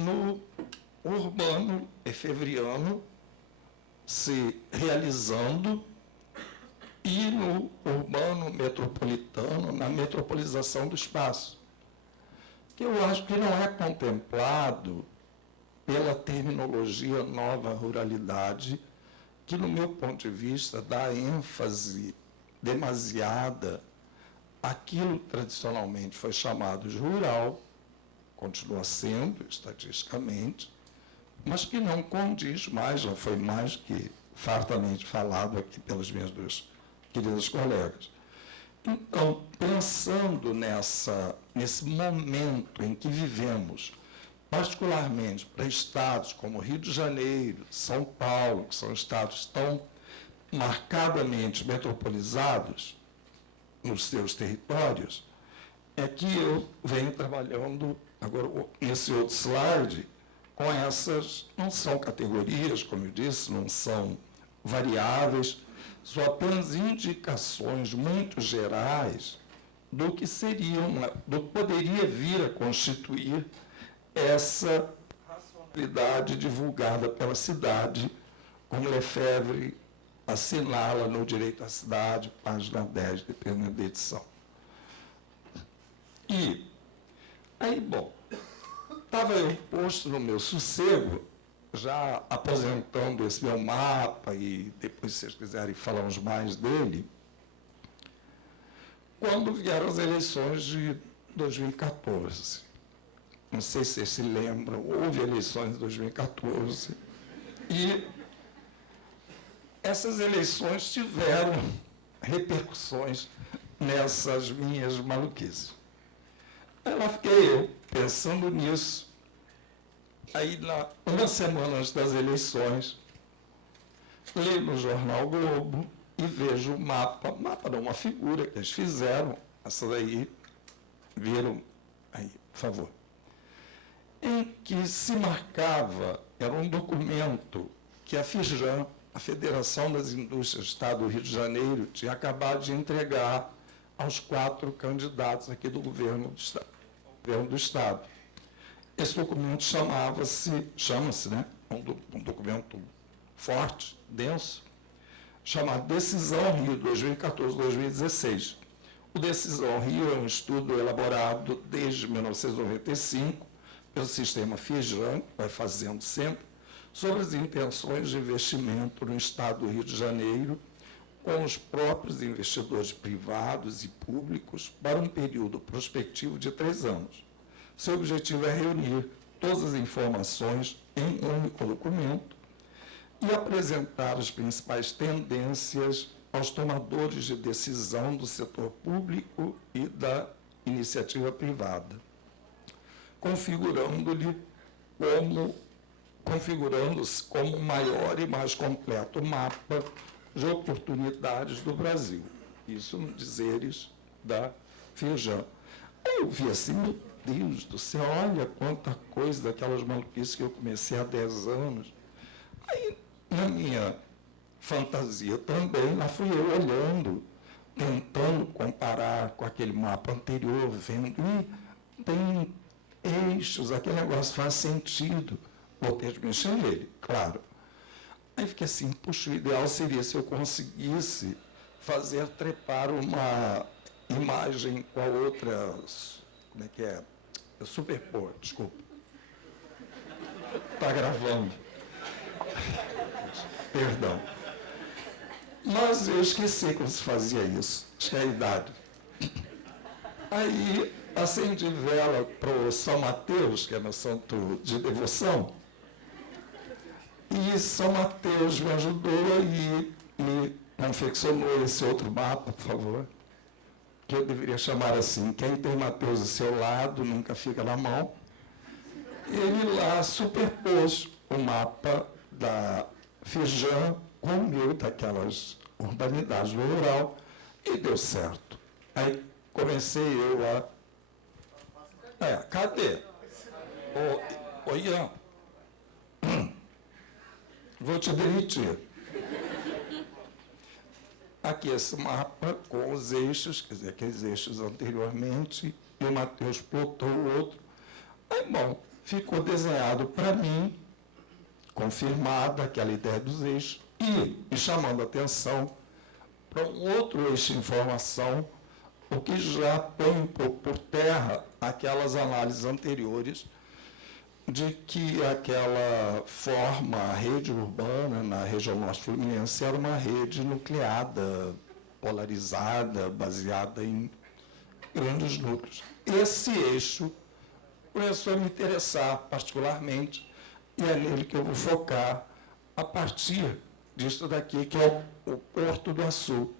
no urbano efevriano se realizando e no urbano metropolitano, na metropolização do espaço, que eu acho que não é contemplado pela terminologia nova ruralidade, que, no meu ponto de vista, dá ênfase demasiada àquilo que tradicionalmente foi chamado de rural, continua sendo, estatisticamente, mas que não condiz mais, já foi mais que fartamente falado aqui pelas minhas duas queridas colegas. Então, pensando nesse momento em que vivemos, particularmente para estados como Rio de Janeiro, São Paulo, que são estados tão marcadamente metropolizados nos seus territórios, é que eu venho trabalhando, agora, nesse outro slide, com essas, não são categorias, como eu disse, não são variáveis, são apenas indicações muito gerais do que do que poderia vir a constituir essa racionalidade divulgada pela cidade, como Lefebvre assinala no Direito à Cidade, página 10, dependendo da edição. E aí, bom, estava eu posto no meu sossego, já aposentando esse meu mapa, e depois, se vocês quiserem, falamos mais dele, quando vieram as eleições de 2014. Não sei se vocês se lembram, houve eleições em 2014, e essas eleições tiveram repercussões nessas minhas maluquices. Aí lá fiquei eu, pensando nisso. Aí, uma semana antes das eleições, leio no jornal Globo e vejo o mapa não, uma figura que eles fizeram, essa daí, viram aí, por favor, em que se marcava, era um documento que a FIJAN, a Federação das Indústrias do Estado do Rio de Janeiro, tinha acabado de entregar aos 4 candidatos aqui do governo do Estado. Esse documento chama-se, né, um documento forte, denso, chamado Decisão Rio 2014-2016. O Decisão Rio é um estudo elaborado desde 1995 pelo sistema FIJAN, que vai fazendo sempre, sobre as intenções de investimento no Estado do Rio de Janeiro, com os próprios investidores privados e públicos, para um período prospectivo de 3 anos. Seu objetivo é reunir todas as informações em um único documento e apresentar as principais tendências aos tomadores de decisão do setor público e da iniciativa privada, configurando-se como o maior e mais completo mapa de oportunidades do Brasil. Isso nos dizeres da FIJAN. Aí eu vi assim, meu Deus do céu, olha quanta coisa daquelas maluquices que eu comecei há 10 anos. Aí, na minha fantasia também, lá fui eu olhando, tentando comparar com aquele mapa anterior, vendo, e tem eixos, aquele negócio faz sentido. Vou ter de mexer nele, claro. Aí fiquei assim, puxa, o ideal seria se eu conseguisse fazer trepar uma imagem com a outra, como é que é? Superpor, desculpa. Está gravando. Perdão. Mas eu esqueci como se fazia isso, acho que é a idade. Aí acendi vela para o São Mateus, que é meu santo de devoção, e São Mateus me ajudou e me confeccionou esse outro mapa, por favor, que eu deveria chamar assim, quem tem Mateus do seu lado nunca fica na mão. Ele lá superpôs o mapa da FIJAN com o meu, daquelas urbanidades do rural, e deu certo. Aí comecei eu a... cadê? Ô Ian, vou te demitir. Aqui esse mapa com os eixos, quer dizer, aqueles eixos anteriormente, e o Mateus plotou o outro. Aí, bom, ficou desenhado para mim, confirmada aquela ideia dos eixos, e chamando a atenção para um outro eixo de informação, o que já põe um pouco por terra aquelas análises anteriores de que aquela forma, a rede urbana na região norte fluminense era uma rede nucleada, polarizada, baseada em grandes núcleos. Esse eixo começou a me interessar particularmente, e é nele que eu vou focar a partir disso daqui, que é o Porto do Açu,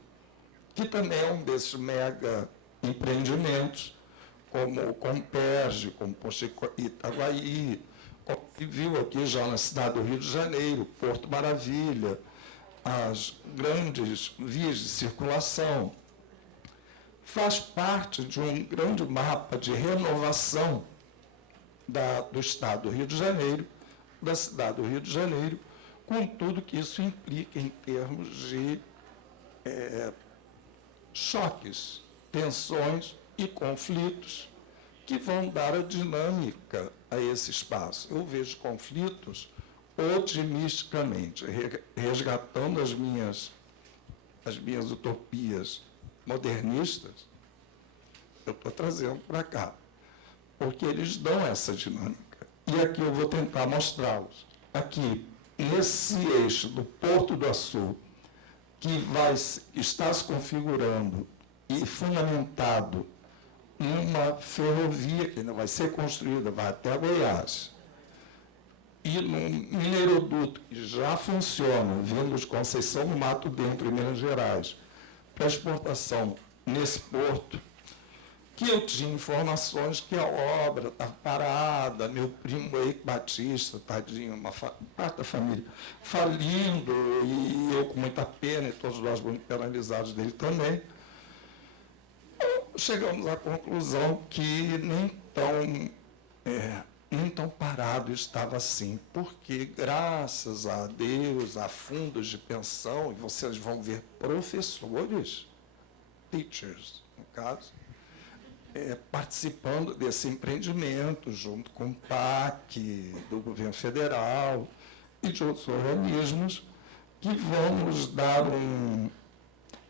que também é um desses mega empreendimentos, como o Comperge, como Posto Itaguaí, como se viu aqui já na cidade do Rio de Janeiro, Porto Maravilha, as grandes vias de circulação. Faz parte de um grande mapa de renovação do Estado do Rio de Janeiro, da cidade do Rio de Janeiro, com tudo que isso implica em termos de choques, tensões e conflitos que vão dar a dinâmica a esse espaço. Eu vejo conflitos otimisticamente, resgatando as minhas utopias modernistas, eu estou trazendo para cá, porque eles dão essa dinâmica. E aqui eu vou tentar mostrá-los. Aqui, nesse eixo do Porto do Açu, que está se configurando e fundamentado numa ferrovia que ainda vai ser construída, vai até Goiás, e num mineiroduto que já funciona, vindo de Conceição do Mato Dentro, em Minas Gerais, para exportação nesse porto, que eu tinha informações que a obra estava parada, meu primo Eike Batista, tadinho, parte da família, falindo, e eu com muita pena, e todos nós muito penalizados dele também. Chegamos à conclusão que nem tão parado estava assim, porque, graças a Deus, há fundos de pensão, e vocês vão ver professores, teachers, no caso, participando desse empreendimento, junto com o PAC, do governo federal e de outros organismos, que vão nos dar um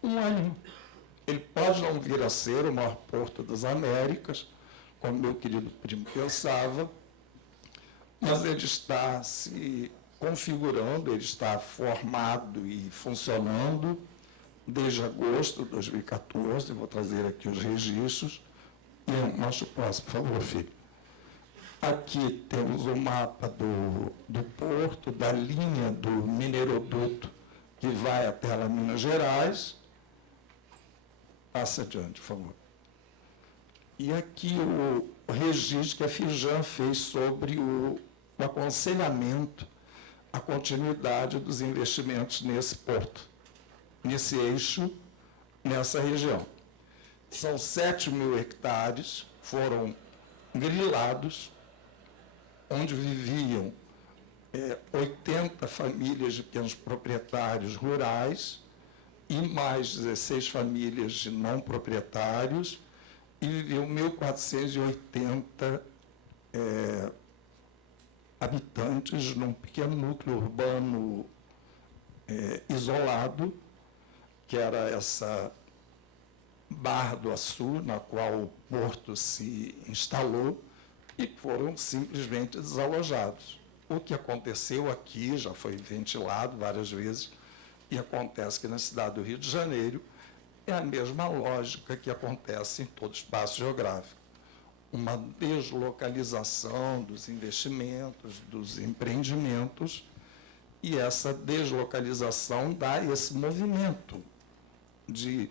ânimo. Ele pode não vir a ser o maior porto das Américas, como meu querido primo pensava, mas ele está se configurando, ele está formado e funcionando desde agosto de 2014, vou trazer aqui os registros, e o nosso próximo, por favor, filho. Aqui temos o mapa do porto, da linha do mineiroduto que vai até lá Minas Gerais. Passa adiante, por favor. E aqui o registro que a Fijan fez sobre o aconselhamento, a continuidade dos investimentos nesse porto, nesse eixo, nessa região. São 7.000 hectares, foram grilados, onde viviam 80 famílias de pequenos proprietários rurais e mais 16 famílias de não proprietários, e viviam 1.480 habitantes num pequeno núcleo urbano isolado, que era essa Barra do Açu, na qual o porto se instalou, e foram simplesmente desalojados. O que aconteceu aqui, já foi ventilado várias vezes, e acontece que na cidade do Rio de Janeiro, é a mesma lógica que acontece em todo espaço geográfico. Uma deslocalização dos investimentos, dos empreendimentos, e essa deslocalização dá esse movimento de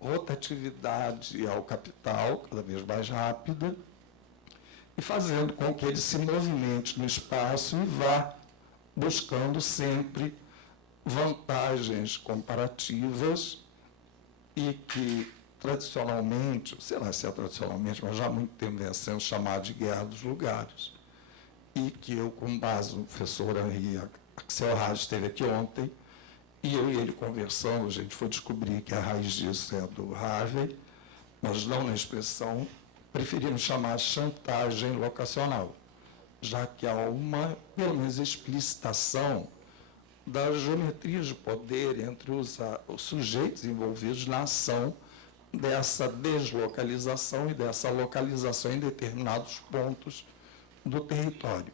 rotatividade ao capital, cada vez mais rápida, e fazendo com que ele se movimente no espaço e vá buscando sempre vantagens comparativas e que tradicionalmente, sei lá se é tradicionalmente, mas já há muito tempo vem sendo chamado de guerra dos lugares, e que eu, com base no professor Henri Axel Raj, esteve aqui ontem, e eu e ele conversando, a gente foi descobrir que a raiz disso é do Harvey, mas não na expressão, preferimos chamar chantagem locacional. já que há uma, pelo menos, explicitação da geometria de poder entre os sujeitos envolvidos na ação dessa deslocalização e dessa localização em determinados pontos do território.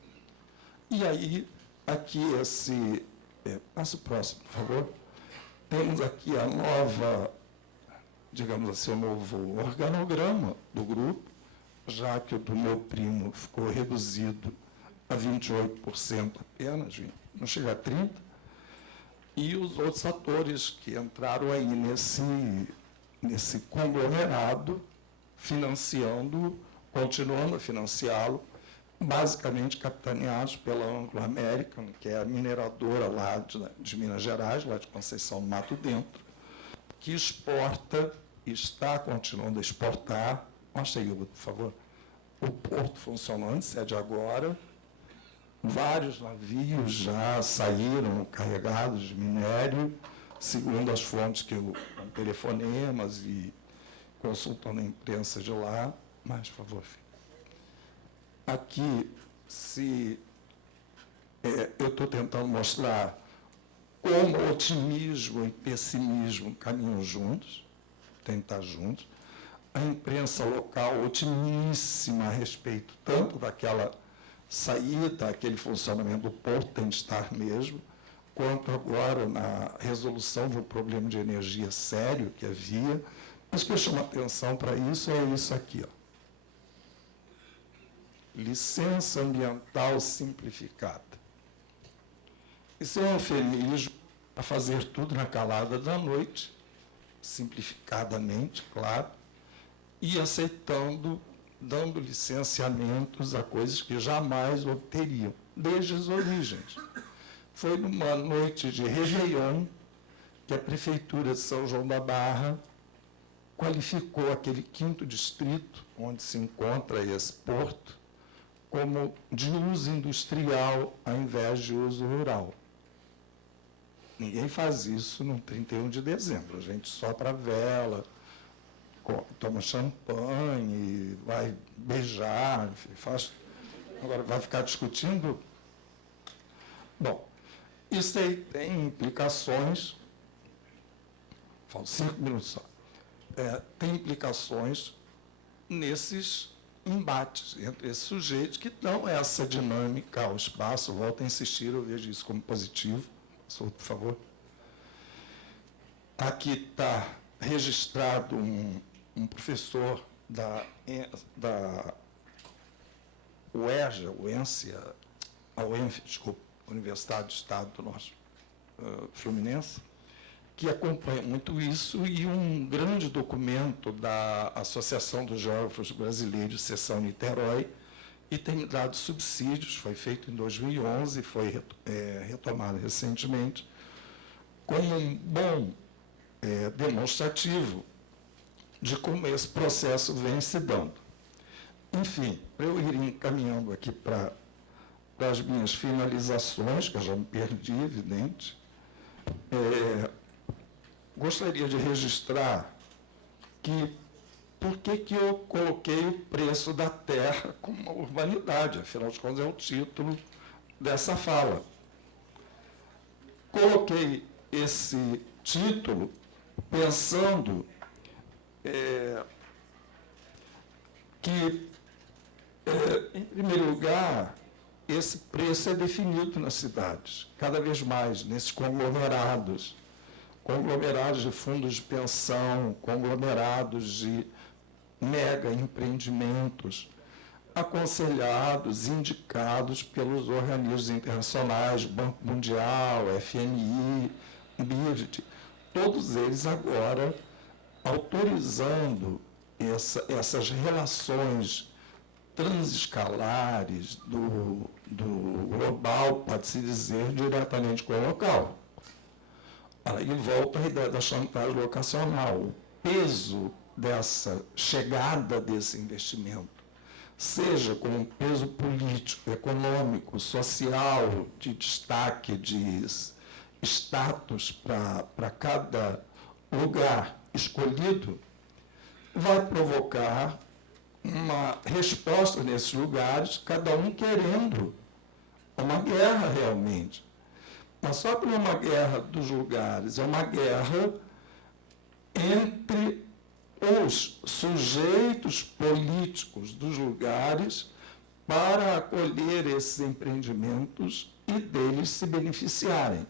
E aí, aqui passa o próximo, por favor. Temos aqui a nova, digamos assim, o novo organograma do grupo, já que o do meu primo ficou reduzido a 28% apenas, não chega a 30%, e os outros atores que entraram aí nesse conglomerado, continuando a financiá-lo, basicamente capitaneados pela Anglo American, que é a mineradora lá de Minas Gerais, lá de Conceição do Mato Dentro, que exporta, está continuando a exportar. Mostra aí, por favor. O porto funcionando, sede agora. Vários navios já saíram carregados de minério, segundo as fontes que eu telefonemas e consultando a imprensa de lá. Mais, por favor, filho. Aqui, eu estou tentando mostrar como otimismo e pessimismo caminham juntos, tem que estar juntos. A imprensa local otimíssima a respeito tanto daquela saída, aquele funcionamento do porto, tem de estar mesmo, quanto agora na resolução de um problema de energia sério que havia. Mas o que eu chamo a atenção para isso é isso aqui, ó. Licença ambiental simplificada. Isso é um eufemismo para fazer tudo na calada da noite, simplificadamente, claro, e aceitando, dando licenciamentos a coisas que jamais obteriam, desde as origens. Foi numa noite de Réveillon que a Prefeitura de São João da Barra qualificou aquele 5º distrito, onde se encontra esse porto, como de uso industrial ao invés de uso rural. Ninguém faz isso no 31 de dezembro. A gente sopra a vela, toma champanhe, vai beijar, enfim, faz. Agora, vai ficar discutindo? Bom, isso aí tem implicações. Faltam 5 minutos só. Tem implicações nesses embates entre esses sujeitos que dão essa dinâmica ao espaço. Volto a insistir, eu vejo isso como positivo. Por favor. Aqui está registrado um professor da UERJ, a UENF, desculpa, Universidade do Estado do Norte Fluminense, que acompanha muito isso, e um grande documento da Associação dos Geógrafos Brasileiros, seção Niterói, e tem dado subsídios, foi feito em 2011, foi retomado recentemente, como um bom demonstrativo de como esse processo vem se dando. Enfim, para eu ir encaminhando aqui para as minhas finalizações, que eu já me perdi, evidente, gostaria de registrar por que eu coloquei o preço da terra como uma urbanidade, afinal de contas é o título dessa fala. Coloquei esse título pensando que, em primeiro lugar, esse preço é definido nas cidades, cada vez mais, nesses conglomerados de fundos de pensão, conglomerados de mega empreendimentos, aconselhados, indicados pelos organismos internacionais, Banco Mundial, FMI, BIRD, todos eles agora autorizando essas relações transescalares do global, pode-se dizer, diretamente com o local. Aí volta a ideia da chantagem locacional. O peso dessa chegada desse investimento, seja com um peso político, econômico, social, de destaque, de status para cada lugar escolhido, vai provocar uma resposta nesses lugares, cada um querendo uma guerra realmente. Mas só que não é uma guerra dos lugares, é uma guerra entre os sujeitos políticos dos lugares para acolher esses empreendimentos e deles se beneficiarem.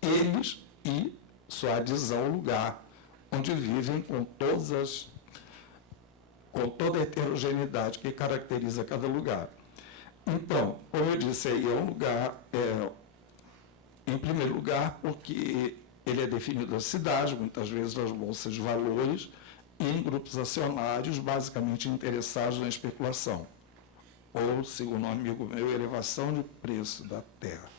Eles e sua adesão ao lugar, onde vivem com toda a heterogeneidade que caracteriza cada lugar. Então, como eu disse, aí é um lugar, em primeiro lugar, porque ele é definido na cidade, muitas vezes nas bolsas de valores, e em grupos acionários, basicamente interessados na especulação, ou, segundo um amigo meu, elevação de preço da terra.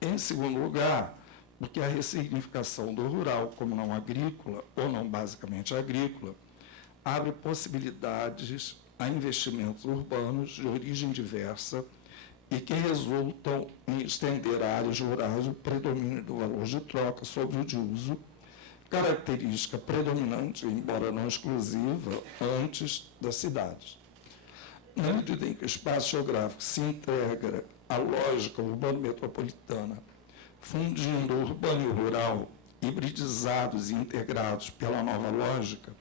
Em segundo lugar, porque a ressignificação do rural como não agrícola, ou não basicamente agrícola, abre possibilidades a investimentos urbanos de origem diversa e que resultam em estender áreas rurais o predomínio do valor de troca sobre o de uso, característica predominante, embora não exclusiva, antes das cidades. Na medida em que o espaço geográfico se integra à lógica urbano-metropolitana, fundindo o urbano e o rural, hibridizados e integrados pela nova lógica,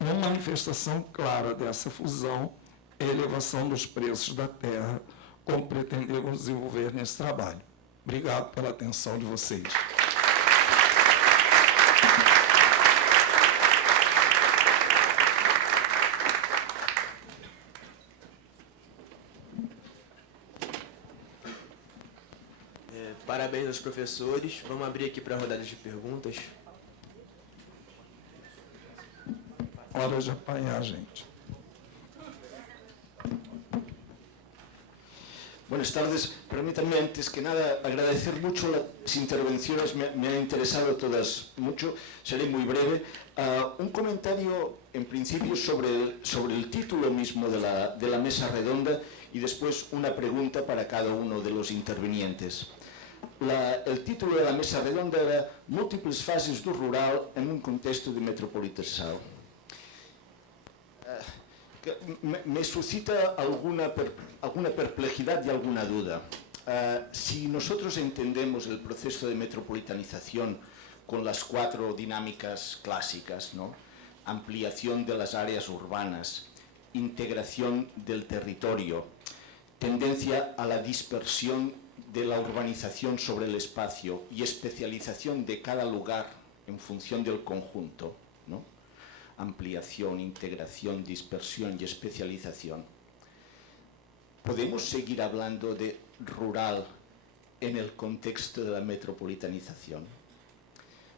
uma manifestação clara dessa fusão é a elevação dos preços da terra, como pretendemos desenvolver nesse trabalho. Obrigado pela atenção de vocês. Parabéns aos professores. Vamos abrir aqui para a rodada de perguntas. Hora de apanhar, gente. Buenas tardes. Permítanme, antes que nada, agradecer mucho las intervenciones. Me han interesado todas mucho. Seré muy breve. Un comentario, en principio, sobre el título mismo de la mesa redonda y después una pregunta para cada uno de los intervinientes. El título de la mesa redonda era Múltiples fases do rural en un contexto de metropolização. Me suscita alguna perplejidad y alguna duda. Si nosotros entendemos el proceso de metropolitanización con las 4 dinámicas clásicas, ¿no? Ampliación de las áreas urbanas, integración del territorio, tendencia a la dispersión de la urbanización sobre el espacio y especialización de cada lugar en función del conjunto, ¿no? Ampliación, integración, dispersión y especialización. ¿Podemos seguir hablando de rural en el contexto de la metropolitanización?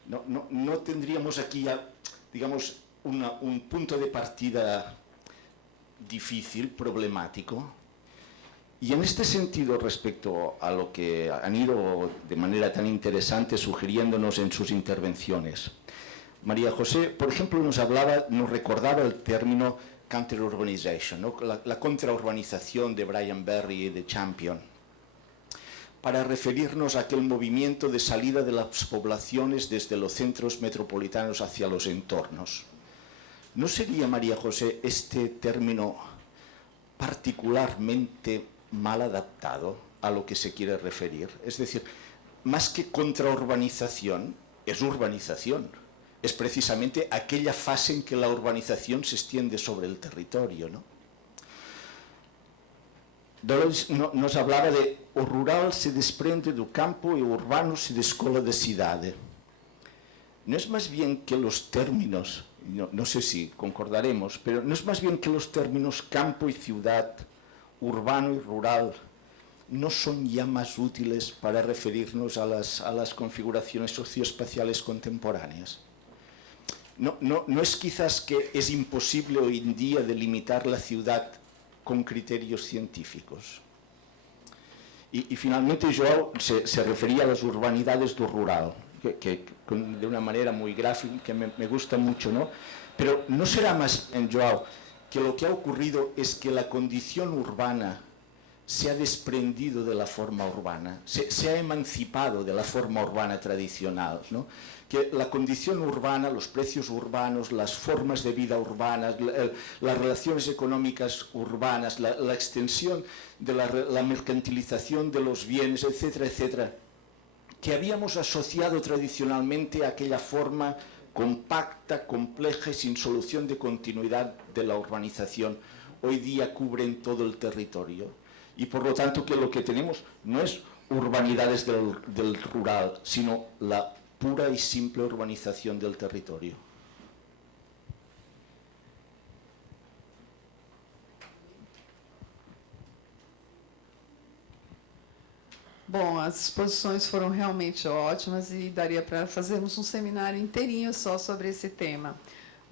No tendríamos aquí ya, digamos, un punto de partida difícil, problemático. Y en este sentido, respecto a lo que han ido de manera tan interesante sugiriéndonos en sus intervenciones, María José, por ejemplo, nos recordaba el término counter-urbanization, ¿no? la contraurbanización de Brian Berry y de Champion, para referirnos a aquel movimiento de salida de las poblaciones desde los centros metropolitanos hacia los entornos. ¿No sería, María José, este término particularmente mal adaptado a lo que se quiere referir? Es decir, más que contraurbanización, es urbanización. Es precisamente aquella fase en que la urbanización se extiende sobre el territorio, ¿no? Dolores nos hablaba de o rural se desprende do campo e o urbano se descola da cidade. No es más bien que los términos, no sé si concordaremos, pero no es más bien que los términos campo y ciudad, urbano y rural, no son ya más útiles para referirnos a las configuraciones socioespaciales contemporáneas. No es quizás que es imposible hoy en día delimitar la ciudad con criterios científicos. Y finalmente Joao se refería a las urbanidades do rural, que de una manera muy gráfica, que me gusta mucho, ¿no? Pero ¿no será más, Joao, que lo que ha ocurrido es que la condición urbana se ha desprendido de la forma urbana, se ha emancipado de la forma urbana tradicional, ¿no? Que la condición urbana, los precios urbanos, las formas de vida urbanas, las relaciones económicas urbanas, la extensión de la mercantilización de los bienes, etcétera, etcétera, que habíamos asociado tradicionalmente a aquella forma compacta, compleja y sin solución de continuidad de la urbanización, hoy día cubren todo el territorio. Y por lo tanto que lo que tenemos no es urbanidades del rural, sino la pura y simple urbanización del territorio. Bom, as exposições foram realmente ótimas e daria para fazermos um seminário inteirinho só sobre esse tema.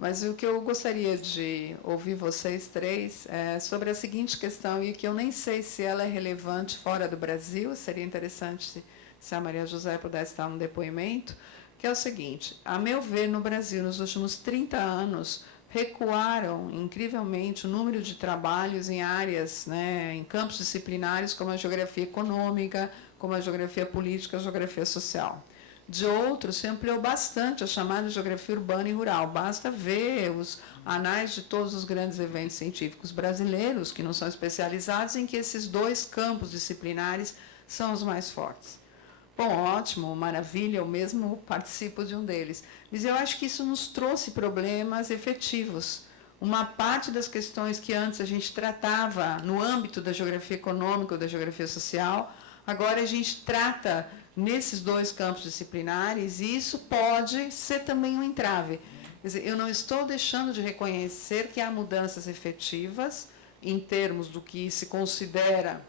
Mas o que eu gostaria de ouvir vocês três é sobre a seguinte questão, e que eu nem sei se ela é relevante fora do Brasil, seria interessante se a Maria José pudesse dar um depoimento, que é o seguinte: a meu ver, no Brasil, nos últimos 30 anos, recuaram incrivelmente o número de trabalhos em áreas, né, em campos disciplinares como a geografia econômica, como a geografia política, a geografia social. De outros, se ampliou bastante a chamada geografia urbana e rural. Basta ver os anais de todos os grandes eventos científicos brasileiros, que não são especializados, em que esses dois campos disciplinares são os mais fortes. Bom, ótimo, maravilha, eu mesmo participo de um deles. Mas eu acho que isso nos trouxe problemas efetivos. Uma parte das questões que antes a gente tratava no âmbito da geografia econômica ou da geografia social, agora a gente trata nesses dois campos disciplinares, e isso pode ser também um entrave. Quer dizer, eu não estou deixando de reconhecer que há mudanças efetivas em termos do que se considera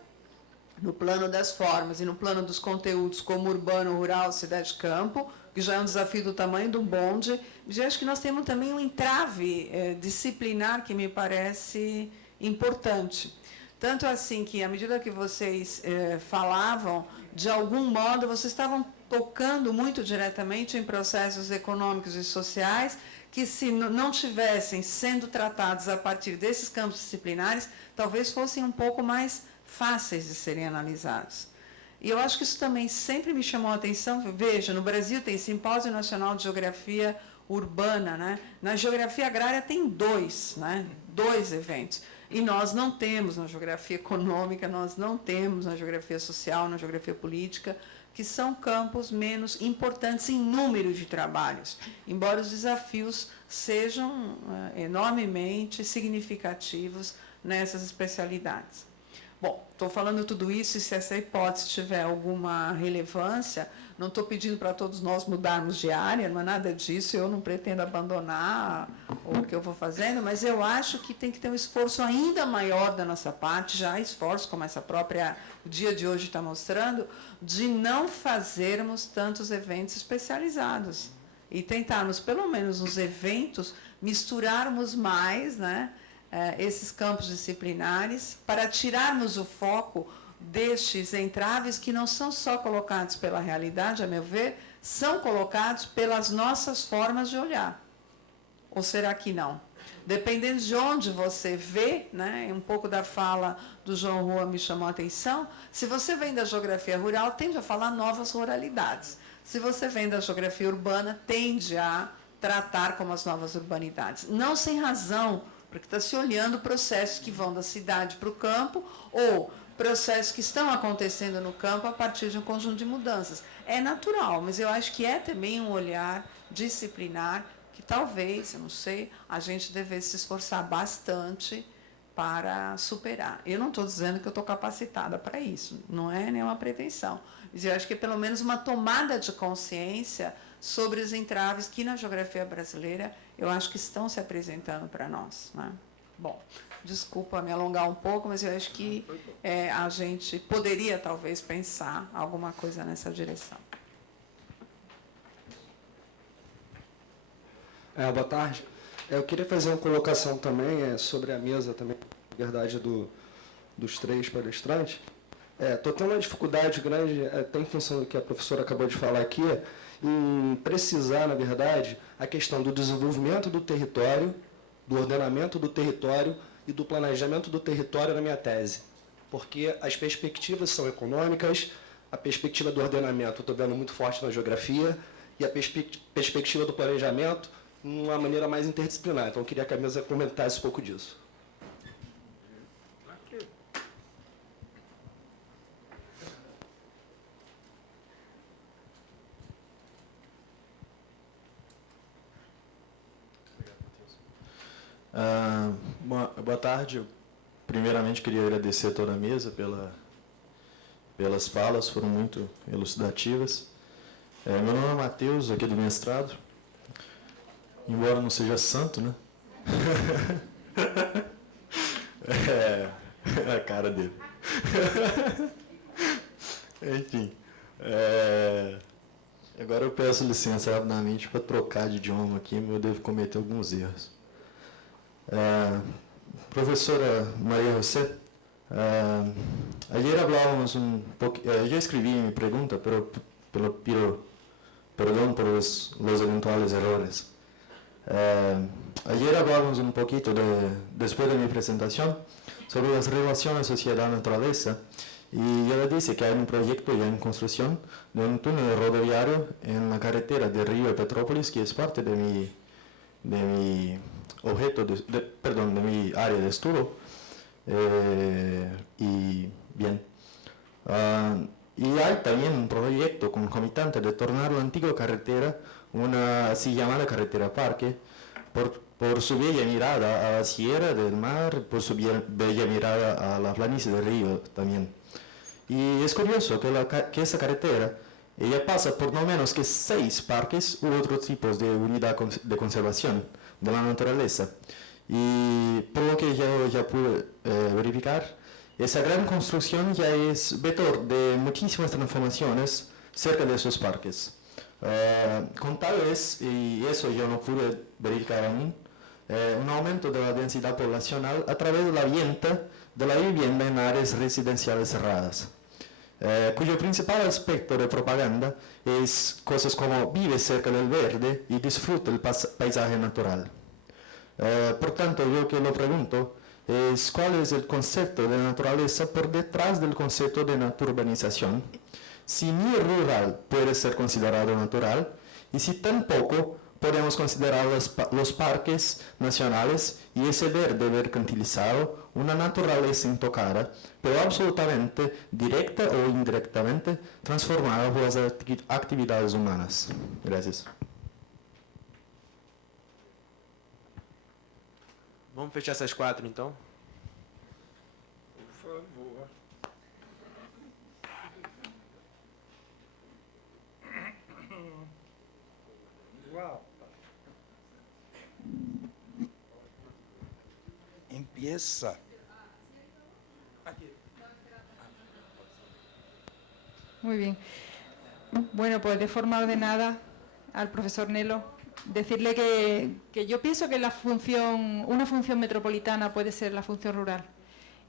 no plano das formas e no plano dos conteúdos, como urbano, rural, cidade-campo, que já é um desafio do tamanho do bonde. Mas eu acho que nós temos também um entrave disciplinar que me parece importante. Tanto assim que, à medida que vocês falavam, de algum modo, vocês estavam tocando muito diretamente em processos econômicos e sociais que, se não tivessem sendo tratados a partir desses campos disciplinares, talvez fossem um pouco mais fáceis de serem analisados. E eu acho que isso também sempre me chamou a atenção. Veja, no Brasil tem Simpósio Nacional de Geografia Urbana, né? Na geografia agrária tem dois eventos. E nós não temos na geografia econômica, nós não temos na geografia social, na geografia política, que são campos menos importantes em número de trabalhos, embora os desafios sejam enormemente significativos nessas especialidades. Bom, estou falando tudo isso, e se essa hipótese tiver alguma relevância, não estou pedindo para todos nós mudarmos de área, não é nada disso, eu não pretendo abandonar o que eu vou fazendo, mas eu acho que tem que ter um esforço ainda maior da nossa parte, já há esforço, como o dia de hoje está mostrando, de não fazermos tantos eventos especializados e tentarmos, pelo menos nos eventos, misturarmos mais, né, esses campos disciplinares, para tirarmos o foco destes entraves que não são só colocados pela realidade, a meu ver, são colocados pelas nossas formas de olhar. Ou será que não? Dependendo de onde você vê, né, um pouco da fala do João Rua me chamou a atenção, se você vem da geografia rural, tende a falar novas ruralidades. Se você vem da geografia urbana, tende a tratar como as novas urbanidades. Não sem razão, porque está se olhando processos que vão da cidade para o campo, ou processos que estão acontecendo no campo a partir de um conjunto de mudanças. É natural, mas eu acho que é também um olhar disciplinar que talvez, eu não sei, a gente devesse se esforçar bastante para superar. Eu não estou dizendo que eu estou capacitada para isso, não é nenhuma pretensão, mas eu acho que é pelo menos uma tomada de consciência sobre os entraves que na geografia brasileira eu acho que estão se apresentando para nós, né? Bom, desculpa me alongar um pouco, mas eu acho que a gente poderia talvez pensar alguma coisa nessa direção. Boa tarde. Eu queria fazer uma colocação também sobre a mesa, também, na verdade, dos três palestrantes. Estou tendo uma dificuldade grande, até em função do que a professora acabou de falar aqui, em precisar, na verdade, a questão do desenvolvimento do território, do ordenamento do território e do planejamento do território na minha tese. porque as perspectivas são econômicas, a perspectiva do ordenamento eu estou vendo muito forte na geografia, e a perspectiva do planejamento de uma maneira mais interdisciplinar. Então, eu queria que a mesa comentasse um pouco disso. Boa tarde. Eu, primeiramente, queria agradecer a toda a mesa pelas falas, foram muito elucidativas. Meu nome é Matheus, aqui do mestrado, embora não seja santo, né? A cara dele. Enfim. Agora eu peço licença rapidamente para trocar de idioma aqui, mas eu devo cometer alguns erros. Profesora María José, ayer hablábamos un poco, yo escribí mi pregunta, pero pido perdón por los eventuales errores. Ayer hablábamos un poquito, después de mi presentación, sobre las relaciones sociedad-naturaleza, y ella dice que hay un proyecto ya en construcción de un túnel rodoviario en la carretera de Río Petrópolis, que es parte de mi objeto, perdón, de mi área de estudio. Y bien. Y hay también un proyecto concomitante de tornar la antigua carretera una así llamada carretera parque, por su bella mirada a la sierra del mar, por su bella mirada a la planicie del río también. Y es curioso que esa carretera, ella pasa por no menos que 6 parques u otros tipos de unidad de conservación de la naturaleza. Y por lo que yo ya pude verificar, esa gran construcción ya es vector de muchísimas transformaciones cerca de esos parques. Con tal vez, y eso yo no pude verificar aún, un aumento de la densidad poblacional a través de la venta de la vivienda en áreas residenciales cerradas, cuyo principal aspecto de propaganda es cosas como vive cerca del verde y disfruta el paisaje natural. Por tanto, yo que lo pregunto es cuál es el concepto de naturaleza por detrás del concepto de naturbanización, si ni rural puede ser considerado natural y si tampoco podemos considerar los parques nacionales y ese verde mercantilizado una naturaleza intocada, pero absolutamente directa o indirectamente transformada por las actividades humanas. Gracias. Vamos fechar essas 4, então? Por favor. Uau. Empieza. Muy bien. Bueno, pues de forma ordenada al profesor Nelo, decirle que yo pienso que una función metropolitana puede ser la función rural.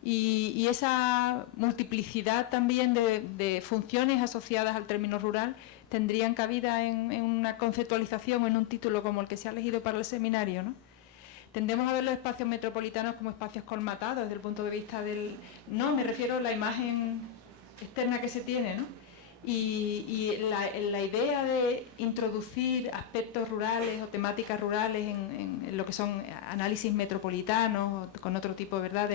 Y esa multiplicidad también de funciones asociadas al término rural tendrían cabida en una conceptualización, en un título como el que se ha elegido para el seminario, ¿no? Tendemos a ver los espacios metropolitanos como espacios colmatados desde el punto de vista del... No, me refiero a la imagen externa que se tiene, ¿no? Y la idea de introducir aspectos rurales o temáticas rurales en lo que son análisis metropolitanos o con otro tipo, ¿verdad?,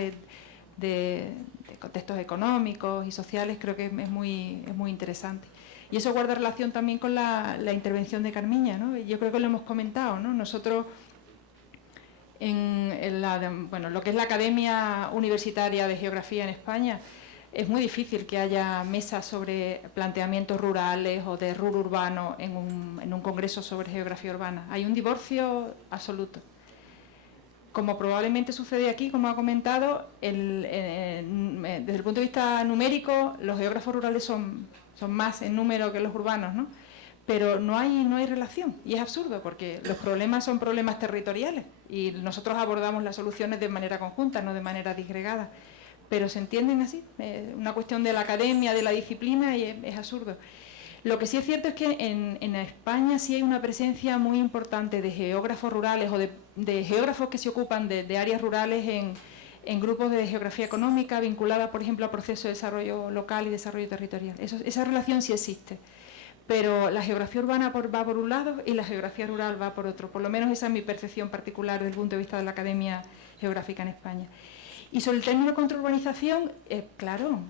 de contextos económicos y sociales, creo que es muy interesante. Y eso guarda relación también con la intervención de Carmiña, ¿no? Yo creo que lo hemos comentado, ¿no? Nosotros lo que es la Academia Universitaria de Geografía en España, es muy difícil que haya mesas sobre planteamientos rurales o de rur urbano en un congreso sobre geografía urbana. Hay un divorcio absoluto. Como probablemente sucede aquí, como ha comentado, desde el punto de vista numérico, los geógrafos rurales son más en número que los urbanos, ¿no? Pero no hay relación, y es absurdo, porque los problemas son problemas territoriales y nosotros abordamos las soluciones de manera conjunta, no de manera disgregada. Pero se entienden así, una cuestión de la academia, de la disciplina, y es absurdo. Lo que sí es cierto es que en España sí hay una presencia muy importante de geógrafos rurales o de geógrafos que se ocupan de áreas rurales en grupos de geografía económica vinculada, por ejemplo, a procesos de desarrollo local y desarrollo territorial. Esa relación sí existe, pero la geografía urbana va por un lado y la geografía rural va por otro. Por lo menos esa es mi percepción particular desde el punto de vista de la Academia Geográfica en España. Y sobre el término contraurbanización, claro,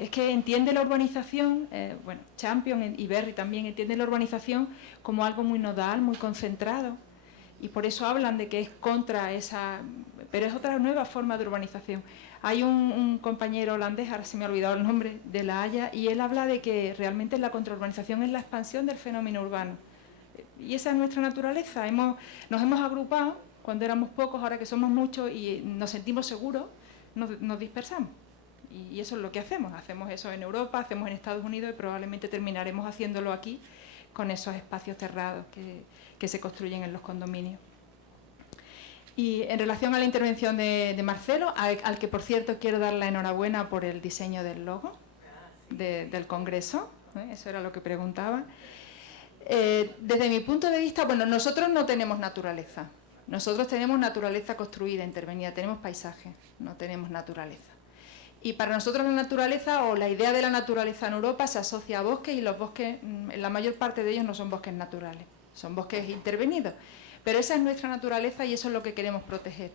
es que entiende la urbanización, bueno, Champion y Berry también entienden la urbanización como algo muy nodal, muy concentrado, y por eso hablan de que es contra esa, pero es otra nueva forma de urbanización. Hay un compañero holandés, ahora se me ha olvidado el nombre, de La Haya, y él habla de que realmente la contraurbanización es la expansión del fenómeno urbano. Y esa es nuestra naturaleza. Nos hemos agrupado cuando éramos pocos, ahora que somos muchos y nos sentimos seguros, nos dispersamos. Y eso es lo que hacemos. Hacemos eso en Europa, hacemos en Estados Unidos y probablemente terminaremos haciéndolo aquí con esos espacios cerrados que se construyen en los condominios. Y en relación a la intervención de Marcelo, al que por cierto quiero dar la enhorabuena por el diseño del logo del Congreso, eso era lo que preguntaba. Desde mi punto de vista, bueno, nosotros no tenemos naturaleza. Nosotros tenemos naturaleza construida, intervenida, tenemos paisaje, no tenemos naturaleza. Y para nosotros la naturaleza o la idea de la naturaleza en Europa se asocia a bosques y los bosques, la mayor parte de ellos no son bosques naturales, son bosques intervenidos. Pero esa es nuestra naturaleza y eso es lo que queremos proteger.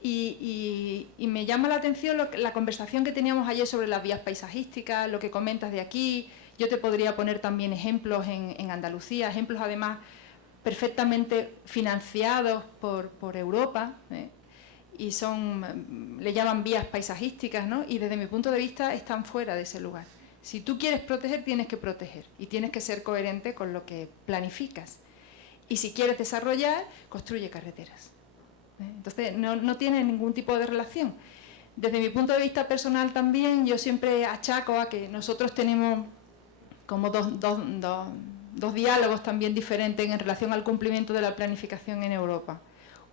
Y me llama la atención la conversación que teníamos ayer sobre las vías paisajísticas, lo que comentas de aquí. Yo te podría poner también ejemplos en Andalucía, ejemplos además perfectamente financiados por Europa, y le llaman vías paisajísticas, ¿no? Y desde mi punto de vista están fuera de ese lugar. Si tú quieres proteger, tienes que proteger y tienes que ser coherente con lo que planificas. Y si quieres desarrollar, construye carreteras. Entonces, no tiene ningún tipo de relación. Desde mi punto de vista personal también, yo siempre achaco a que nosotros tenemos como dos diálogos también diferentes en relación al cumplimiento de la planificación en Europa.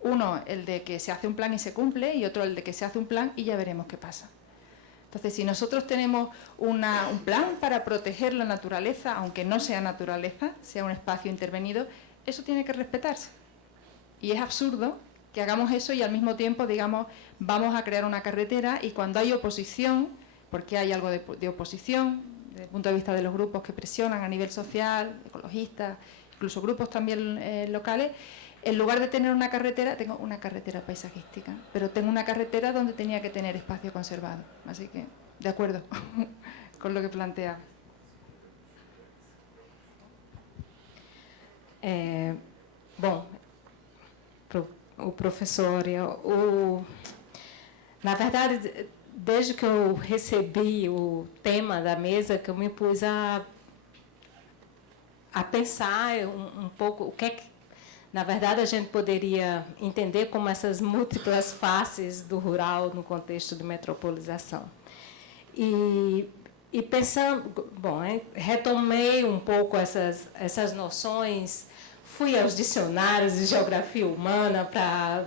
Uno, el de que se hace un plan y se cumple, y otro, el de que se hace un plan y ya veremos qué pasa. Entonces, si nosotros tenemos un plan para proteger la naturaleza, aunque no sea naturaleza, sea un espacio intervenido, eso tiene que respetarse. Y es absurdo que hagamos eso y al mismo tiempo digamos, vamos a crear una carretera, y cuando hay oposición, porque hay algo de oposición, desde el punto de vista de los grupos que presionan a nivel social, ecologistas, incluso grupos también locales, en lugar de tener una carretera, tengo una carretera paisajística, pero tengo una carretera donde tenía que tener espacio conservado. Así que, de acuerdo con lo que plantea. Bom, o professor, na verdade, desde que eu recebi o tema da mesa, que eu me pus a pensar um pouco o que é que, na verdade, a gente poderia entender como essas múltiplas faces do rural no contexto de metropolização. E pensando, bom, retomei um pouco essas noções, fui aos dicionários de geografia humana para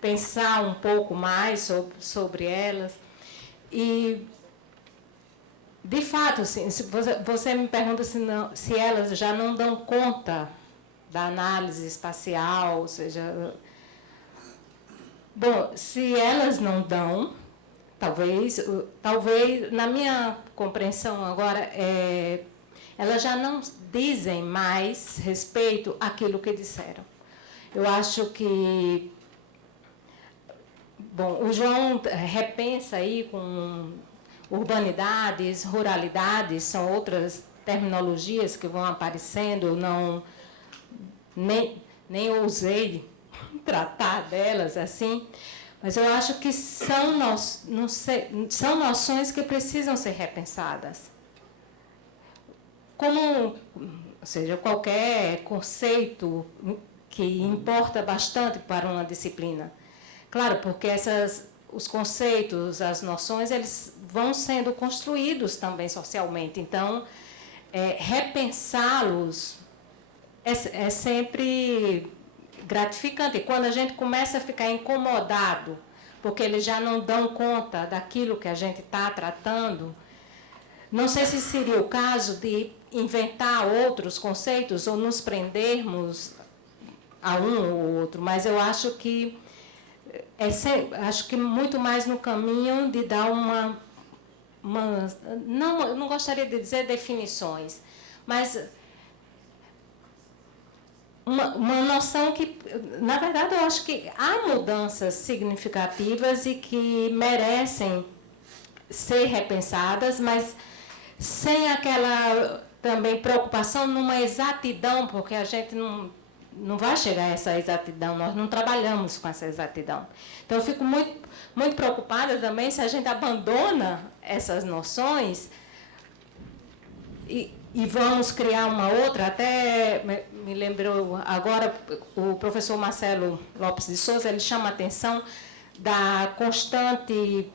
pensar um pouco mais sobre elas. E, de fato, assim, se você me pergunta se elas já não dão conta da análise espacial, ou seja... Bom, se elas não dão, talvez na minha compreensão agora, elas já não dizem mais respeito àquilo que disseram. Eu acho que... Bom, o João repensa aí com urbanidades, ruralidades, são outras terminologias que vão aparecendo, eu nem ousei tratar delas assim, mas eu acho que são noções que precisam ser repensadas. Como, ou seja, qualquer conceito que importa bastante para uma disciplina. Claro, porque os conceitos, as noções, eles vão sendo construídos também socialmente. Então, repensá-los é sempre gratificante. E quando a gente começa a ficar incomodado, porque eles já não dão conta daquilo que a gente está tratando, não sei se seria o caso de inventar outros conceitos ou nos prendermos a um ou outro, mas eu acho que acho que muito mais no caminho de dar eu não gostaria de dizer definições, mas uma noção que, na verdade, eu acho que há mudanças significativas e que merecem ser repensadas, mas sem aquela também preocupação numa exatidão, porque a gente não vai chegar a essa exatidão, nós não trabalhamos com essa exatidão. Então, eu fico muito preocupada também se a gente abandona essas noções e vamos criar uma outra. Até me lembrou agora, o professor Marcelo Lopes de Souza, ele chama a atenção da constante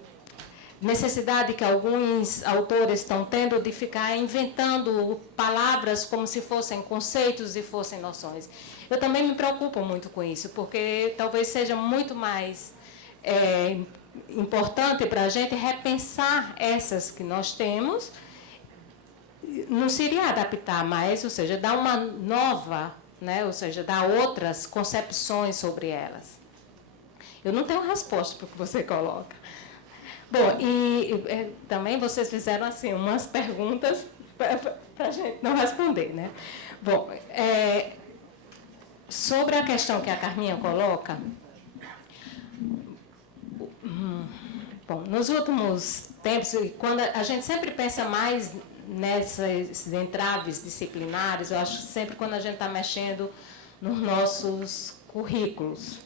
necessidade que alguns autores estão tendo de ficar inventando palavras como se fossem conceitos e fossem noções. Eu também me preocupo muito com isso, porque talvez seja muito mais importante para a gente repensar essas que nós temos, não seria adaptar mais, ou seja, dar uma nova, né, ou seja, dar outras concepções sobre elas. Eu não tenho resposta para o que você coloca. Bom, e também vocês fizeram assim umas perguntas para a gente não responder, né? Bom, sobre a questão que a Carminha coloca, bom, nos últimos tempos, quando a gente sempre pensa mais nessas entraves disciplinares, eu acho sempre quando a gente está mexendo nos nossos currículos.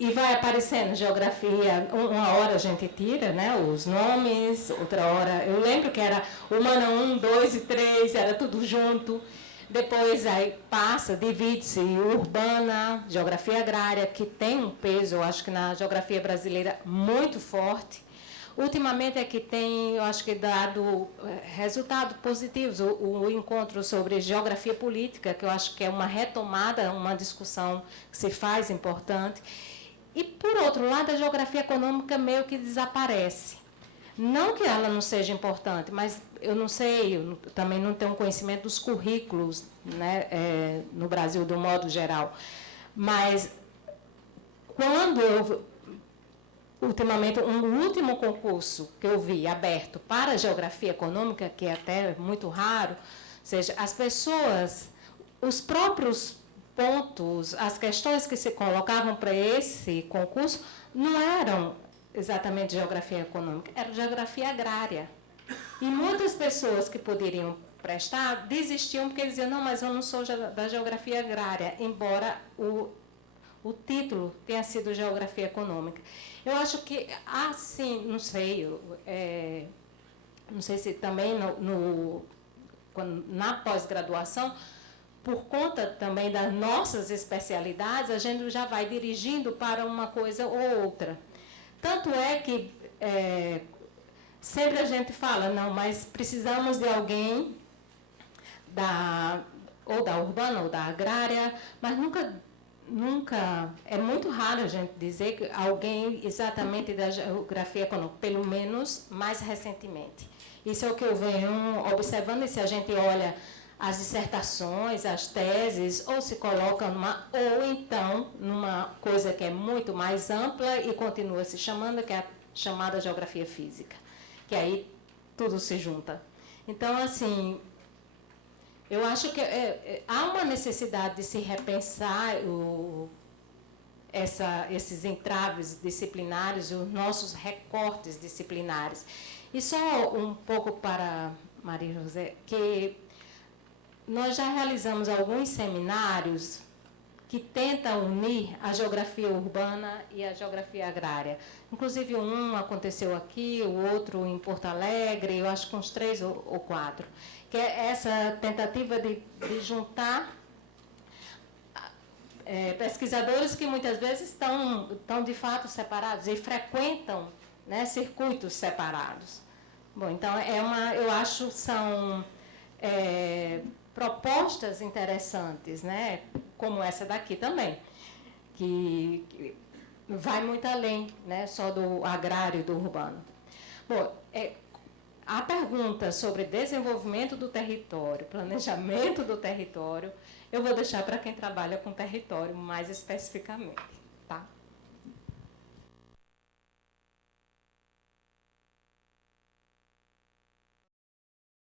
E vai aparecendo geografia, uma hora a gente tira, né, os nomes, outra hora... Eu lembro que era humana 1, 2 e 3, era tudo junto. Depois aí passa, divide-se urbana, geografia agrária, que tem um peso, eu acho que na geografia brasileira, muito forte. Ultimamente é que tem, eu acho que dado resultados positivos, o encontro sobre geografia política, que eu acho que é uma retomada, uma discussão que se faz importante. E, por outro lado, a geografia econômica meio que desaparece. Não que ela não seja importante, mas eu não sei, eu também não tenho conhecimento dos currículos, né, no Brasil, do modo geral. Mas, quando ultimamente, um último concurso que eu vi aberto para a geografia econômica, que é até muito raro, ou seja, as pessoas, os próprios pontos, as questões que se colocavam para esse concurso não eram exatamente geografia econômica, era geografia agrária. E muitas pessoas que poderiam prestar desistiam porque diziam, não, mas eu não sou da geografia agrária, embora o título tenha sido geografia econômica. Eu acho que, assim, não sei, não sei se também na pós-graduação, por conta também das nossas especialidades, a gente já vai dirigindo para uma coisa ou outra. Tanto é que sempre a gente fala, não, mas precisamos de alguém ou da urbana ou da agrária, mas nunca, é muito raro a gente dizer que alguém exatamente da geografia econômica, pelo menos mais recentemente. Isso é o que eu venho observando, e se a gente olha as dissertações, as teses, ou se coloca ou então numa coisa que é muito mais ampla e continua se chamando, que é a chamada geografia física, que aí tudo se junta. Então, assim, eu acho que há uma necessidade de se repensar esses entraves disciplinares, os nossos recortes disciplinares. E só um pouco para Maria José, que nós já realizamos alguns seminários que tentam unir a geografia urbana e a geografia agrária. Inclusive, um aconteceu aqui, o outro em Porto Alegre, eu acho que uns 3 ou 4. Que é essa tentativa de juntar pesquisadores que muitas vezes estão de fato separados e frequentam, né, circuitos separados. Bom, então, eu acho são propostas interessantes, né, como essa daqui também, que vai muito além, né, só do agrário e do urbano. Bom, a pergunta sobre desenvolvimento do território, planejamento do território, eu vou deixar para quem trabalha com território mais especificamente.